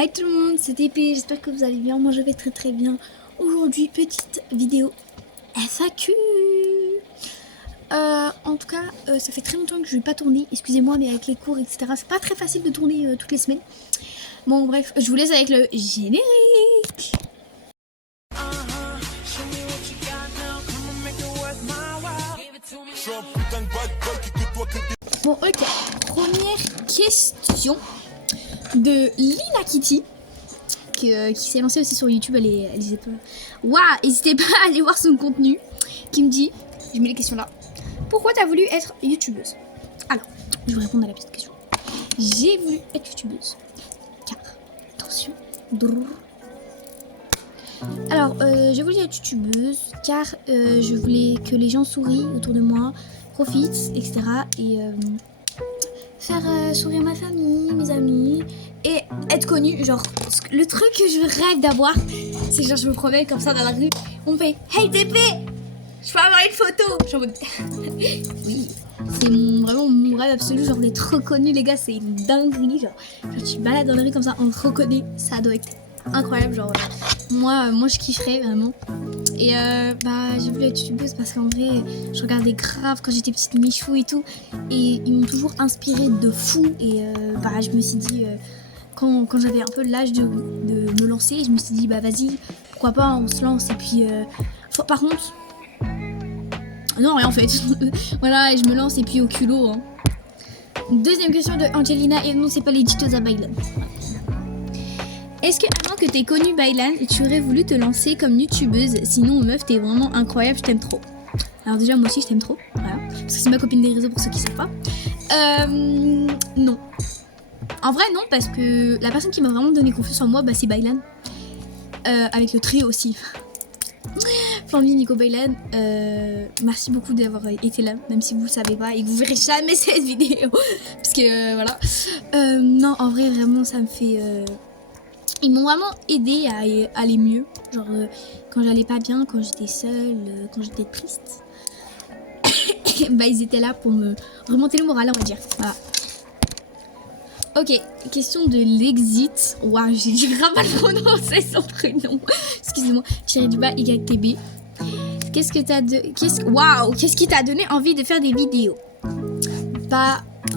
Hi tout le monde, c'est TP, j'espère que vous allez bien, moi je vais très bien. Aujourd'hui, petite vidéo FAQ. En tout cas, ça fait très longtemps que je ne vais pas tourner, excusez-moi, mais avec les cours, etc., c'est pas très facile de tourner toutes les semaines. Bon bref, je vous laisse avec le générique. Bon ok, première question de Lina Kitty qui s'est lancée aussi sur YouTube. Elle waouh, n'hésitez pas à aller voir son contenu, qui me dit, je mets les questions là, pourquoi t'as voulu être youtubeuse? Alors, je vais répondre à la petite question. J'ai voulu être youtubeuse car, attention, alors j'ai voulu être youtubeuse car je voulais que les gens sourient autour de moi, profitent, etc. et faire sourire ma famille, mes amis et être connue. Genre, le truc que je rêve d'avoir, c'est genre je me promène comme ça dans la rue, on me fait hey TP, je peux avoir une photo, genre oui, c'est vraiment mon rêve absolu, genre d'être reconnue. Les gars, c'est une dinguerie, genre tu te balades dans la rue comme ça, on te reconnaît, ça doit être incroyable. Genre moi je kifferais vraiment. Et j'ai voulu être youtubeuse parce qu'en vrai je regardais grave quand j'étais petite Michou et tout, et ils m'ont toujours inspirée de fou. Et je me suis dit quand j'avais un peu l'âge de me lancer, je me suis dit vas-y, pourquoi pas, on se lance. Et puis par contre non, rien en fait. Voilà, je me lance et puis au culot hein. Deuxième question de Angelina, et non, c'est pas les tutos à Bailan. Est-ce que avant que t'aies connu Bailan, tu aurais voulu te lancer comme youtubeuse? Sinon, meuf, t'es vraiment incroyable, je t'aime trop. Alors déjà, moi aussi, je t'aime trop. Voilà. Parce que c'est ma copine des réseaux pour ceux qui savent pas. Non. En vrai, non, parce que la personne qui m'a vraiment donné confiance en moi, c'est Bailan. Avec le trio aussi. Famille Nico Bailan, merci beaucoup d'avoir été là, même si vous le savez pas et que vous verrez jamais cette vidéo. Parce que voilà. Non, en vrai, vraiment, ça me fait... Ils m'ont vraiment aidé à aller mieux. Genre, quand j'allais pas bien, quand j'étais seule, quand j'étais triste. Ils étaient là pour me remonter le moral, on va dire. Voilà. Ok, question de l'exit. Waouh, j'ai grave mal prononcé son prénom. Excusez-moi. YTB. Qu'est-ce qui t'a donné envie de faire des vidéos?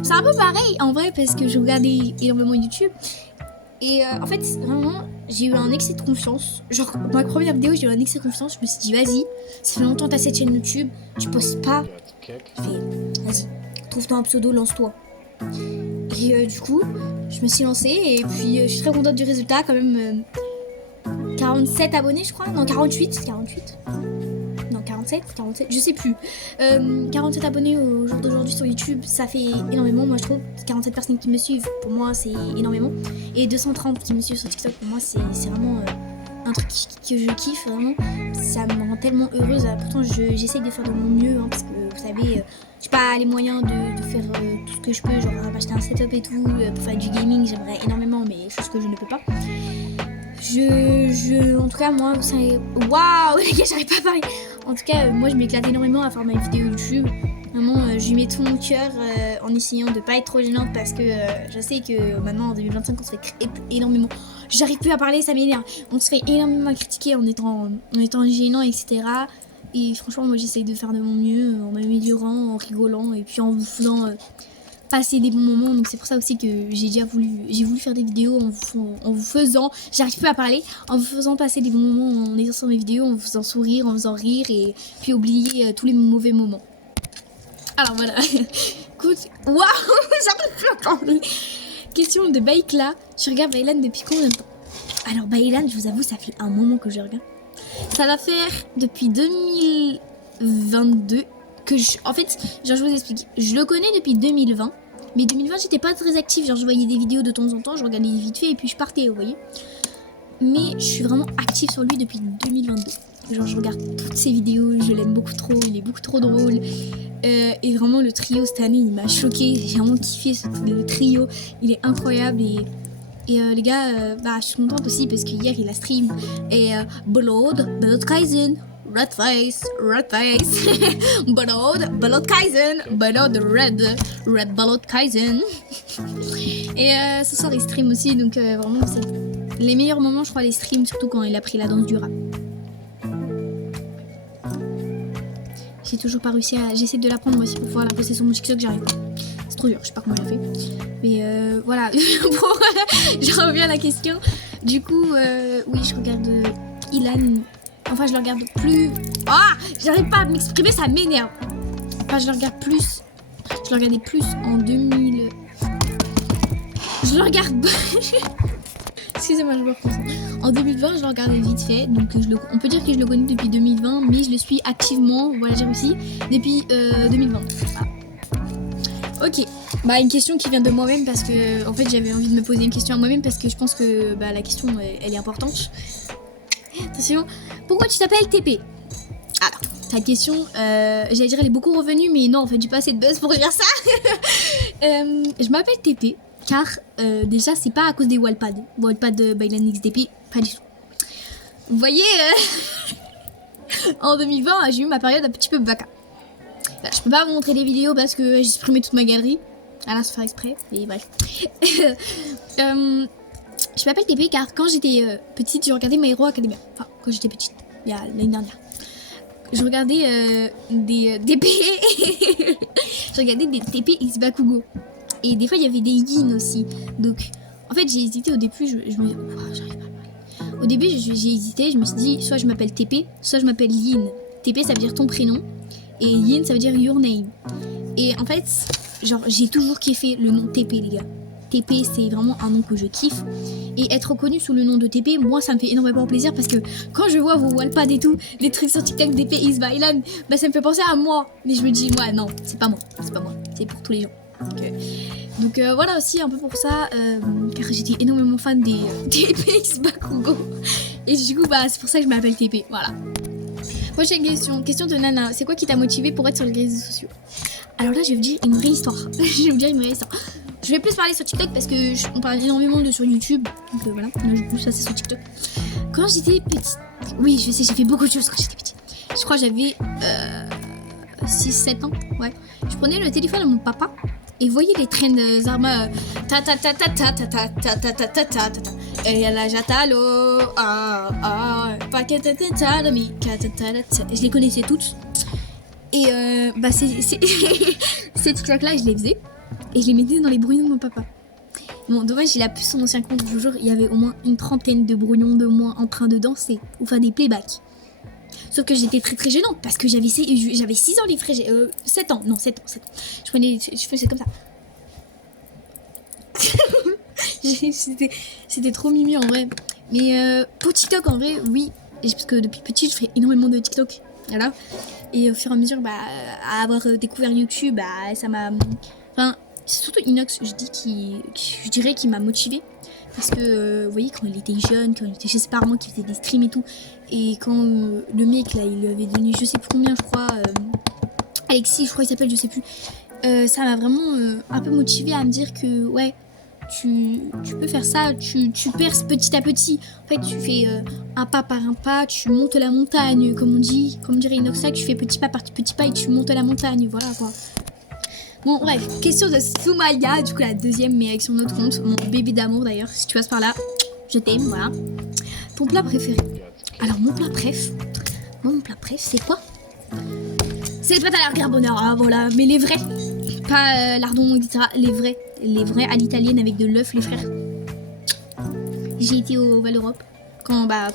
C'est un peu pareil en vrai, parce que je regardais énormément YouTube. Et en fait, vraiment, j'ai eu un excès de confiance. Genre, ma première vidéo, j'ai eu un excès de confiance. Je me suis dit, vas-y, ça fait longtemps que t'as cette chaîne YouTube, tu postes pas. Vas-y, trouve-toi un pseudo, lance-toi. Et du coup, je me suis lancée et puis je suis très contente du résultat. Quand même, 47 abonnés, je crois. Non, 48. Non, 47, je sais plus. 47 abonnés au jour d'aujourd'hui sur YouTube, ça fait énormément, moi je trouve. 47 personnes qui me suivent, pour moi c'est énormément. Et 230 qui me suivent sur TikTok, pour moi c'est vraiment un truc que je kiffe vraiment. Ça me rend tellement heureuse. Pourtant j'essaye de faire de mon mieux, hein, parce que vous savez, j'ai pas les moyens de faire tout ce que je peux, genre m'acheter un setup et tout, pour faire du gaming, j'aimerais énormément, mais chose que je ne peux pas. En tout cas, moi, waouh, les gars, j'arrive pas à parler. En tout cas, moi, je m'éclate énormément à faire ma vidéo YouTube. Vraiment, je lui mets tout mon cœur en essayant de pas être trop gênante, parce que je sais que maintenant, en 2025, on se fait énormément. J'arrive plus à parler, ça m'énerve. On se fait énormément critiquer en étant gênant, etc. Et franchement, moi, j'essaye de faire de mon mieux en m'améliorant, en rigolant, et puis en vous faisant passer des bons moments. Donc c'est pour ça aussi que j'ai voulu faire des vidéos en vous faisant, j'arrive plus à parler, en vous faisant passer des bons moments, en étant sur mes vidéos, en vous faisant sourire, en faisant rire, et puis oublier tous les mauvais moments. Alors voilà. Écoute, waouh, j'arrive plus à parler. Question de Baikla, tu regardes Bailan depuis combien de temps? Alors Bailan, je vous avoue, ça fait un moment que je regarde. Ça va faire depuis 2022 que en fait, genre je vous explique, je le connais depuis 2020. Mais 2020, j'étais pas très active, genre je voyais des vidéos de temps en temps, je regardais vite fait et puis je partais, vous voyez. Mais je suis vraiment active sur lui depuis 2022. Genre je regarde toutes ses vidéos, je l'aime beaucoup trop, il est beaucoup trop drôle. Et vraiment le trio cette année, il m'a choqué, j'ai vraiment kiffé le trio, il est incroyable. Et les gars, je suis contente aussi parce que hier il a stream. Et Blood Kaizen, Red face, Blood Kaizen, Blood Red Blood Kaizen. Et ce soir, il stream aussi, donc vraiment, c'est les meilleurs moments, je crois, les streams, surtout quand il a pris la danse du rap. J'ai toujours pas réussi à... J'essaie de l'apprendre aussi pour pouvoir la poster sur mon TikTok, j'arrive pas. C'est trop dur, je sais pas comment j'ai fait. Mais voilà, je reviens à la question. Du coup, oui, je regarde Ilan. Enfin, je le regarde plus... Ah, j'arrive pas à m'exprimer, ça m'énerve. Enfin, je le regarde plus... Je le regardais plus en 2000... Je le regarde... Excusez-moi, je me reprends. En 2020, je le regardais vite fait. Donc, on peut dire que je le connais depuis 2020. Mais je le suis activement, voilà, j'ai réussi, depuis 2020. Ah. Ok. Bah, une question qui vient de moi-même parce que... En fait, j'avais envie de me poser une question à moi-même parce que je pense que bah, la question, elle est importante. Attention. Pourquoi tu t'appelles TP? Alors, cette question, j'allais dire elle est beaucoup revenue, mais non, en fait, j'ai pas assez de buzz pour dire ça. Je m'appelle TP, car déjà, c'est pas à cause des Wattpad by LanXDP, pas du tout. Vous voyez, en 2020, j'ai eu ma période un petit peu baka. Bah, je peux pas vous montrer des vidéos parce que j'ai supprimé toute ma galerie. Ah là, c'est faire exprès, mais bref. Je m'appelle TP car quand j'étais petite, je regardais My Hero Academia. Enfin, quand j'étais petite, il y a l'année dernière. Je regardais des TP. Je regardais des TP X Bakugo. Et des fois, il y avait des Yin aussi. Donc, en fait, j'ai hésité au début. Je me dis, oh, j'arrive pas à parler. Au début, j'ai hésité. Je me suis dit, soit je m'appelle TP, soit je m'appelle Yin. TP, ça veut dire ton prénom. Et Yin, ça veut dire your name. Et en fait, genre, j'ai toujours kiffé le nom TP, les gars. TP, c'est vraiment un nom que je kiffe. Et être reconnu sous le nom de TP, moi, ça me fait énormément plaisir parce que quand je vois vos Wattpad et tout, les trucs sur TikTok TP X by Ilan, bah ça me fait penser à moi. Mais je me dis, ouais, non, c'est pas moi, c'est pour tous les gens. Donc voilà aussi un peu pour ça, car j'étais énormément fan des TP X Bakugo. Et du coup, bah c'est pour ça que je m'appelle TP, voilà. Prochaine question de Nana, c'est quoi qui t'a motivé pour être sur les réseaux sociaux? Alors là, je vais vous dire une vraie histoire. Je vais vous dire une vraie histoire. Je vais plus parler sur TikTok parce que on parle énormément de sur YouTube. Donc voilà, là, je vais plus passer sur TikTok. Quand j'étais petite, oui, je sais, j'ai fait beaucoup de choses quand j'étais petite. Je crois que j'avais 6-7 ans, ouais. Je prenais le téléphone de mon papa et voyais les trains Zarma ta ta ta ta ta ta ta ta ta ta ta ta ta et la jatalo pas ta ta ta ta je les connaissais toutes. Et bah ces TikTok là je les faisais et je les mettais dans les brouillons de mon papa. Bon, dommage, il a plus son ancien compte, je vous jure, il y avait au moins une trentaine de brouillons de moi en train de danser ou faire des playbacks. Sauf que j'étais très très gênante parce que j'avais 6 ans les frères, 7 ans, non 7 ans. Je faisais comme ça. C'était trop mimi en vrai. Mais pour TikTok en vrai, oui, parce que depuis petit je fais énormément de TikTok. Voilà. Et au fur et à mesure, bah, à avoir découvert YouTube, bah, ça m'a... Enfin, c'est surtout Inox, je dirais, qui m'a motivée. Parce que, vous voyez, quand il était jeune, quand il était chez ses parents, qui faisait des streams et tout, et quand le mec, là, il lui avait donné, je sais plus combien, je crois, Alexis, je crois qu'il s'appelle, je sais plus, ça m'a vraiment un peu motivée à me dire que, ouais, tu peux faire ça, tu perces petit à petit. En fait, tu fais un pas par un pas, tu montes la montagne, comme dirait Inoxac, tu fais petit pas par petit pas et tu montes la montagne, voilà quoi. Bon, bref, question de Soumaya, du coup la deuxième, mais avec son autre compte, mon bébé d'amour d'ailleurs, si tu passes par là, je t'aime, voilà. Ton plat préféré? Alors, mon plat préf, c'est quoi? C'est les pâtes à la carbonara, ah, voilà, mais les vrais, pas lardons, etc., les vrais à l'italienne avec de l'œuf, les frères. J'ai été au Val d'Europe, voilà.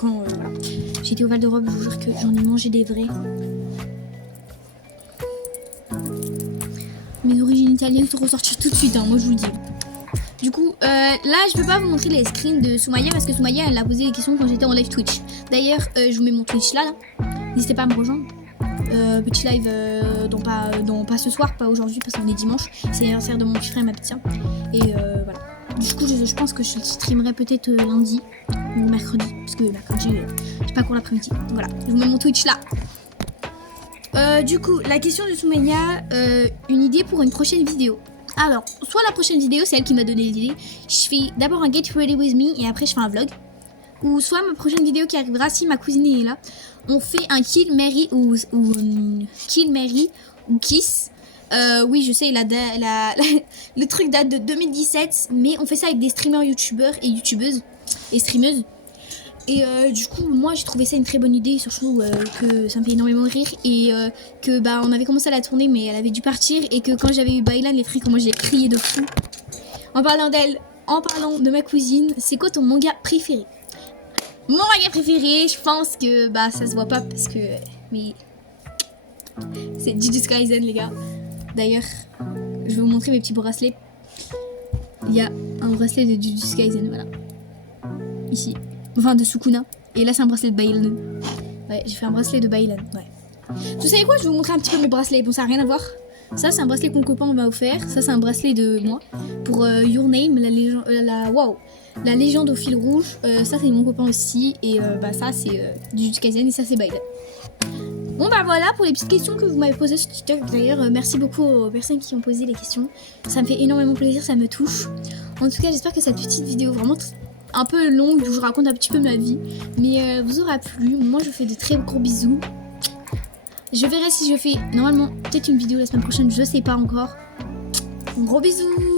J'ai été au Val d'Europe, je vous jure que j'en ai mangé des vrais. Mes origines italiennes se ressortir tout de suite, hein, moi je vous le dis. Du coup, là je peux pas vous montrer les screens de Soumaya parce que Soumaya elle a posé des questions quand j'étais en live Twitch. D'ailleurs, je vous mets mon Twitch là. N'hésitez pas à me rejoindre. Petit live pas ce soir, pas aujourd'hui parce qu'on est dimanche. C'est l'anniversaire de mon petit frère et ma petite soeur. Et voilà. Du coup, je pense que je streamerai peut-être lundi ou mercredi. Parce que mercredi, j'ai pas cours l'après-midi. Voilà, je vous mets mon Twitch là. Du coup, la question de Soumaya, une idée pour une prochaine vidéo. Alors, soit la prochaine vidéo, c'est elle qui m'a donné l'idée. Je fais d'abord un Get Ready With Me et après je fais un vlog. Ou soit ma prochaine vidéo qui arrivera, si ma cousine est là, on fait un Kill Mary ou Kill Mary ou Kiss Oui, je sais, le truc date de 2017, mais on fait ça avec des streamers youtubeurs et youtubeuses et streameuses. Et du coup, moi j'ai trouvé ça une très bonne idée, surtout que ça me fait énormément rire et que bah on avait commencé à la tourner, mais elle avait dû partir et que quand j'avais eu Bailan, les frics, moi j'ai crié de fou. En parlant d'elle, en parlant de ma cousine, c'est quoi ton manga préféré? Mon manga préféré, je pense que bah ça se voit pas parce que mais c'est Jujutsu Kaisen les gars. D'ailleurs, je vais vous montrer mes petits bracelets. Il y a un bracelet de Jujutsu Kaisen, voilà. Ici. Enfin, de Sukuna. Et là, c'est un bracelet de Bailan. Ouais, j'ai fait un bracelet de Bailan, ouais. Vous savez quoi? Je vais vous montrer un petit peu mes bracelets. Bon, ça n'a rien à voir. Ça, c'est un bracelet que mon copain m'a offert. Ça, c'est un bracelet de moi. Pour Your Name, la légende au fil rouge. Ça, c'est mon copain aussi. Et bah, ça, c'est Jujutsu Kaisen. Et ça, c'est Bailan. Bon bah voilà pour les petites questions que vous m'avez posées sur TikTok. D'ailleurs merci beaucoup aux personnes qui ont posé les questions. Ça me fait énormément plaisir, ça me touche. En tout cas j'espère que cette petite vidéo vraiment un peu longue où je raconte un petit peu ma vie, mais vous aura plu. Moi je vous fais de très gros bisous. Je verrai si je fais normalement peut-être une vidéo la semaine prochaine, je sais pas encore. Gros bisous.